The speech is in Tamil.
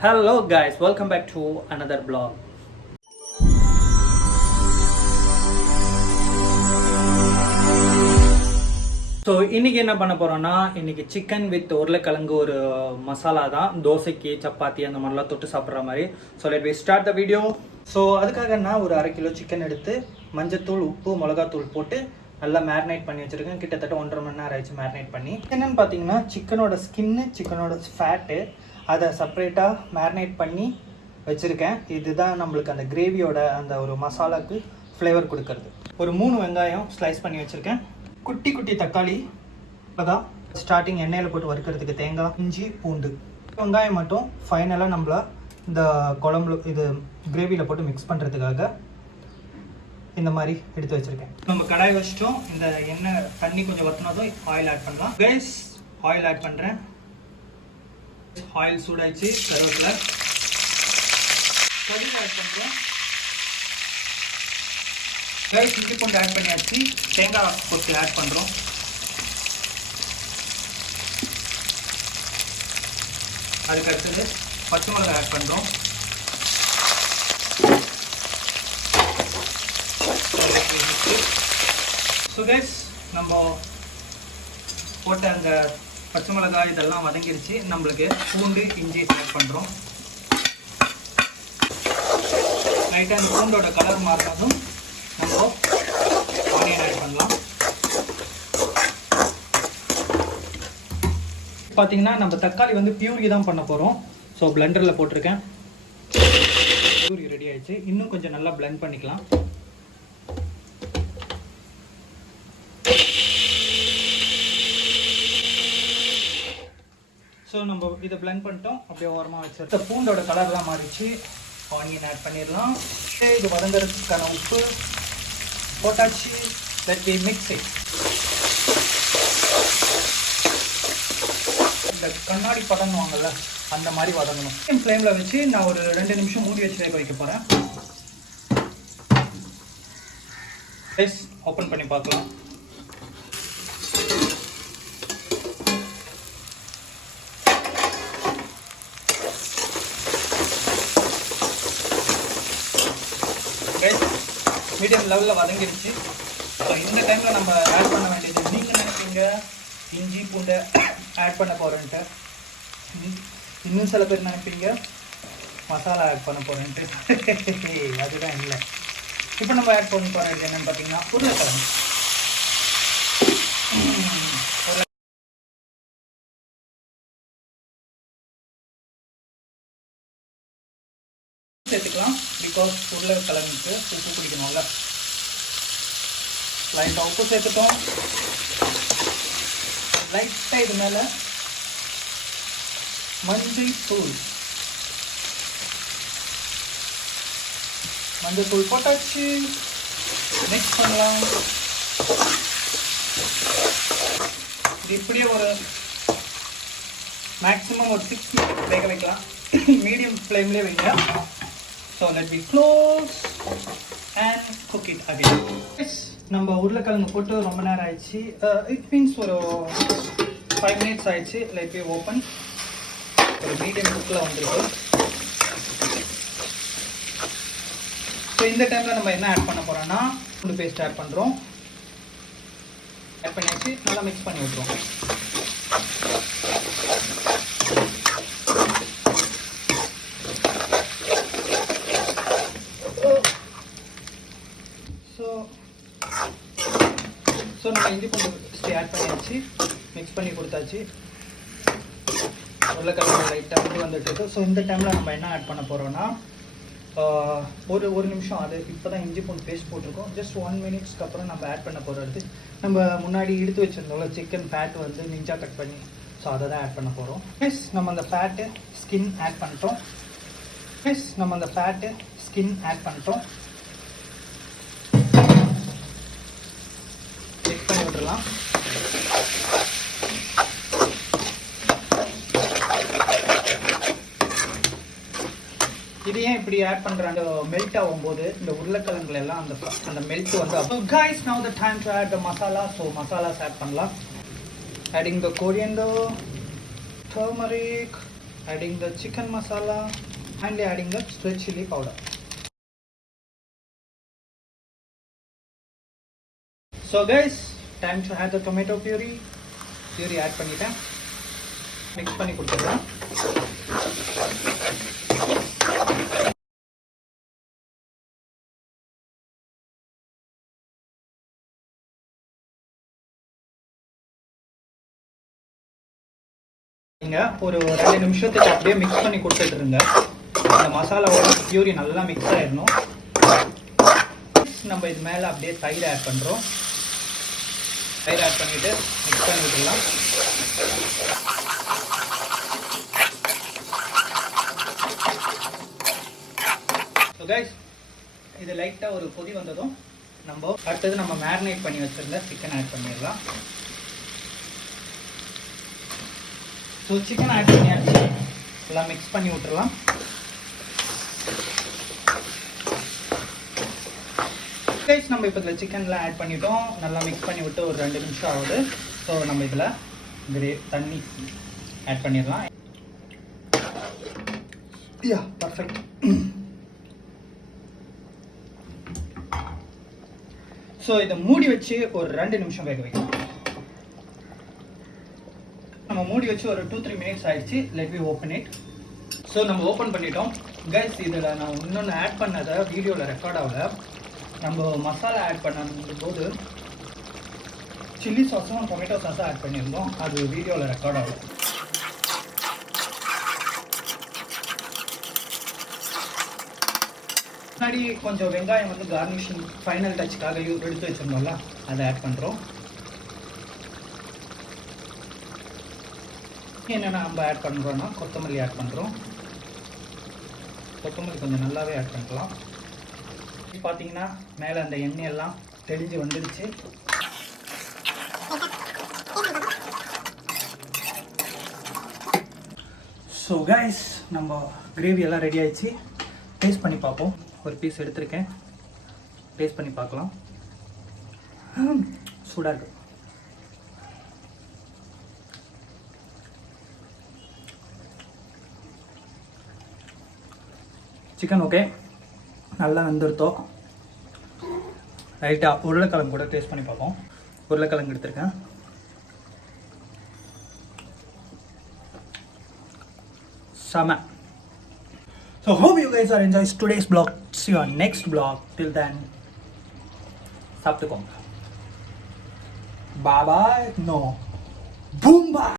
Hello guys, welcome back to another vlog. So இன்றைக்கி என்ன பண்ண போகிறோன்னா, இன்றைக்கி சிக்கன் வித் உருளைக்கிழங்கு ஒரு மசாலா தான். தோசைக்கு சப்பாத்தி அந்த மாதிரிலாம் தொட்டு சாப்பிட்ற மாதிரி. So let we start the video. So அதுக்காக நான் ஒரு 1/2 கிலோ சிக்கன் எடுத்து மஞ்சத்தூள், உப்பு, மிளகாத்தூள் போட்டு நல்லா மேரினேட் பண்ணி வச்சுருக்கேன். கிட்டத்தட்ட 1.5 மணி நேரம் ஆயிடுச்சு மேரினேட் பண்ணி. என்னென்னு பார்த்தீங்கன்னா, சிக்கனோட ஸ்கின்னு, சிக்கனோட ஃபேட்டு அதை செப்பரேட்டாக மேரினேட் பண்ணி வச்சுருக்கேன். இதுதான் நம்மளுக்கு அந்த கிரேவியோட அந்த ஒரு மசாலாவுக்கு ஃப்ளேவர் கொடுக்கறது. ஒரு 3 வெங்காயம் ஸ்லைஸ் பண்ணி வச்சுருக்கேன். குட்டி குட்டி தக்காளி, அதான் ஸ்டார்டிங் எண்ணெயில் போட்டு வறுக்கிறதுக்கு தேங்காய், இஞ்சி, பூண்டு. வெங்காயம் மட்டும் ஃபைனலாக நம்மள இந்த குழம்புல இது கிரேவியில் போட்டு மிக்ஸ் பண்ணுறதுக்காக இந்த மாதிரி எடுத்து வச்சுருக்கேன். நம்ம கடாய் வச்சிட்டோம். இந்த எண்ணெய் தண்ணி கொஞ்சம் வற்றினதும் ஆயில் ஆட் பண்ணலாம். கைஸ், ஆயில் ஆட் பண்ணுறேன். ஆயில் சூடாயிடுச்சு. கருவேப்பிலை ஆட் பண்ணுறேன். கைஸ், இஞ்சி பூண்டு ஆட் பண்ணியாச்சு. தேங்காய் போட்டு ஆட் பண்ணுறோம். அதுக்கு அடுத்தது பச்சை மிளகாய் ஆட் பண்ணுறோம். ஸோ கைஸ், நம்ம போட்ட அந்த பச்சை மிளகாய் இதெல்லாம் வதங்கிடுச்சு. நம்மளுக்கு பூண்டு, இஞ்சி ஆட் பண்ணுறோம். லைட்டாக அந்த பூண்டோட கலர் மாறினதும் நம்ம ஆனியன் ஆட் பண்ணலாம். பார்த்தீங்கன்னா நம்ம தக்காளி வந்து பியூரி தான் பண்ண போகிறோம். ஸோ பிளெண்டரில் போட்டிருக்கேன். பியூரி ரெடி ஆயிடுச்சு. இன்னும் கொஞ்சம் நல்லா பிளெண்ட் பண்ணிக்கலாம். ஸோ நம்ம இதை பிளெண்ட் பண்ணிட்டோம். அப்படியே ஓரமாக வச்சு பூண்டோட கலர்லாம் மாறிடுச்சு. ஆனியன் ஆட் பண்ணிடலாம். இது வதங்கிறதுக்கான உப்பு போட்டாச்சு. Let we mix it. இந்த கண்ணாடி பதங்குவாங்கல்ல, அந்த மாதிரி வதங்கணும். ஃப்ளேமில் வச்சு நான் ஒரு 2 நிமிஷம் மூடி வச்சு வேக வைக்க போகிறேன். ரைஸ் ஓப்பன் பண்ணி பார்க்கலாம். மீடியம் லெவலில் வதங்கிடுச்சு. ஸோ இந்த டைமில் நம்ம ஆட் பண்ண வேண்டியது, நீங்கள் நினைப்பீங்க இஞ்சி பூண்டை ஆட் பண்ண போகிறேன்ட்டு, இன்னும் சில பேர் நினைப்பீங்க மசாலா ஆட் பண்ண போகிறேன்ட்டு. அதுதான் இல்லை. இப்போ நம்ம ஆட் பண்ண போகிறது என்னென்னு பார்த்தீங்கன்னா, உருளைக்கிழங்கு சேர்த்துக்கலாம். பிகாஸ் உருளைக்கிழங்குக்கு உப்பு பிடிக்கணும்ல. லைட்டாக உப்பு சேர்த்துட்டோம். லைட்டாக இது மேலே மஞ்சள் தூள் போட்டாச்சு. மிக்ஸ் பண்ணலாம். இது இப்படியே ஒரு மேக்ஸிமம் ஒரு 6 மினிட்ஸ் வேக வைக்கலாம். மீடியம் ஃப்ளேம்லேயே வைங்க. So let me close and cook it again. Yes, நம்ம உருளைக்கிழங்கு போட்டு ரொம்ப நேரம் ஆயிடுச்சு. It means ஒரு 5 minutes ஆயிடுச்சு. Let me open. ஒரு மீடியம் குக்கில் வந்துருக்கு. ஸோ இந்த டைமில் நம்ம என்ன ஆட் பண்ண போகிறோம்னா, பூண்டு பேஸ்ட் ஆட் பண்ணுறோம். ஆட் பண்ணியாச்சு. நல்லா மிக்ஸ் பண்ணி விட்டுருவோம். ஸோ நம்ம இஞ்சி பூண்டு பேஸ்ட் ஆட் பண்ணியாச்சு. மிக்ஸ் பண்ணி கொடுத்தாச்சு. உருளைக்கிழங்கு லைட்டாக வந்துட்டு இருக்கு. ஸோ இந்த டைமில் நம்ம என்ன ஆட் பண்ண போகிறோம்னா, ஒரு நிமிஷம் அது இப்போ தான் இஞ்சி பூண்டு பேஸ்ட் போட்டிருக்கோம். ஜஸ்ட் 1 மினிட்ஸ்க்கு அப்புறம் நம்ம ஆட் பண்ண போகிறது, நம்ம முன்னாடி எடுத்து வச்சுருந்தோம்ல சிக்கன் ஃபேட் வந்து நிஞ்சா கட் பண்ணி, ஸோ அதை தான் ஆட் பண்ண போகிறோம். ப்ளஸ் நம்ம அந்த ஃபேட்டு ஸ்கின் ஆட் பண்ணிட்டோம். மிக்ஸ் பண்ணி விட்டுடலாம். இது ஏன் இப்படி ஆட் பண்றாங்க, மெல்ட் ஆகும்போது இந்த உருளைக்கிழங்குல எல்லாம் அந்த மெல்ட் வந்து. So guys, now the time to add the masala. So masalas add பண்ணலாம். Adding the coriander, turmeric, adding the chicken masala and adding the red chili powder. So guys, time to add the tomato puree add பண்ணிட்டேன். mix பண்ணி கொடுத்துறேன். நீங்க ஒரு 2 நிமிஷத்துக்கு அப்படியே மிக்ஸ் பண்ணி கொடுத்துட்டு இருங்க. அந்த மசாலாவோட பியூரி நல்லா மிக்ஸ் ஆயிடணும். நம்ம இது மேல அப்படியே தயிர் ஆட் பண்றோம். தயிர் ஆட் பண்ணிட்டு மிக்ஸ் பண்ணி விட்டுடலாம். ஸோ கைஸ், இது லைட்டா ஒரு கொதி வந்ததும் அடுத்தது நம்ம மேரினேட் பண்ணி வச்சிருந்த சிக்கன் ஆட் பண்ணிடலாம். ஸோ சிக்கன் ஆட் பண்ணியாச்சு, எல்லாம் மிக்ஸ் பண்ணி விட்டுறலாம். கைஸ், நம்ம இப்போ இதில் சிக்கன்லாம் ஆட் பண்ணிட்டோம். நல்லா மிக்ஸ் பண்ணி விட்டு ஒரு 2 நிமிஷம் ஆகுது. ஸோ நம்ம இதில் தண்ணி ஆட் பண்ணிடலாம். பர்ஃபெக்ட். ஸோ இதை மூடி வச்சு ஒரு 2 நிமிஷம் வேக வைக்கலாம். நம்ம மூடி வச்சு ஒரு 2-3 மினிட்ஸ் ஆயிடுச்சு. Let me open it. So நம்ம ஓப்பன் பண்ணிட்டோம். கைஸ், இதில் நான் இன்னொன்று ஆட் பண்ணதை வீடியோவில் ரெக்கார்ட் ஆகல. நம்ம மசாலா ஆட் பண்ணும்போது சில்லி சாஸும் டொமேட்டோ சாஸும் ஆட் பண்ணியிருந்தோம். அது வீடியோவில் ரெக்கார்ட் ஆகல. முன்னாடி கொஞ்சம் வெங்காயம் கார்னிஷிங் ஃபைனல் டச்சுக்காக எடுத்து வச்சிருந்தோம்ல, அதை ஆட் பண்ணுறோம். என்னென்ன நம்ம ஆட் பண்ணுறோன்னா கொத்தமல்லி ஆட் பண்ணுறோம். கொத்தமல்லி கொஞ்சம் நல்லாவே ஆட் பண்ணிக்கலாம். பார்த்தீங்கன்னா மேலே அந்த எண்ணெயெல்லாம் தெளிஞ்சு வந்துடுச்சு. ஸோ கைஸ், நம்ம கிரேவி எல்லாம் ரெடி ஆயிடுச்சு. டேஸ்ட் பண்ணி பார்ப்போம். ஒரு பீஸ் எடுத்திருக்கேன், டேஸ்ட் பண்ணி பார்க்கலாம். சூடாக இருக்கு. சிக்கன் ஓகே, நல்லா வெந்துருத்தோம். ரைட்டாக உருளைக்கிழங்கு கூட டேஸ்ட் பண்ணி பார்ப்போம். உருளைக்கிழங்கு எடுத்திருக்கேன். செம. So hope you guys are enjoying today's vlog. See you on next vlog. Till then, சாப்பிட்டுக்கோங்க. Bye bye. No. Boom bye.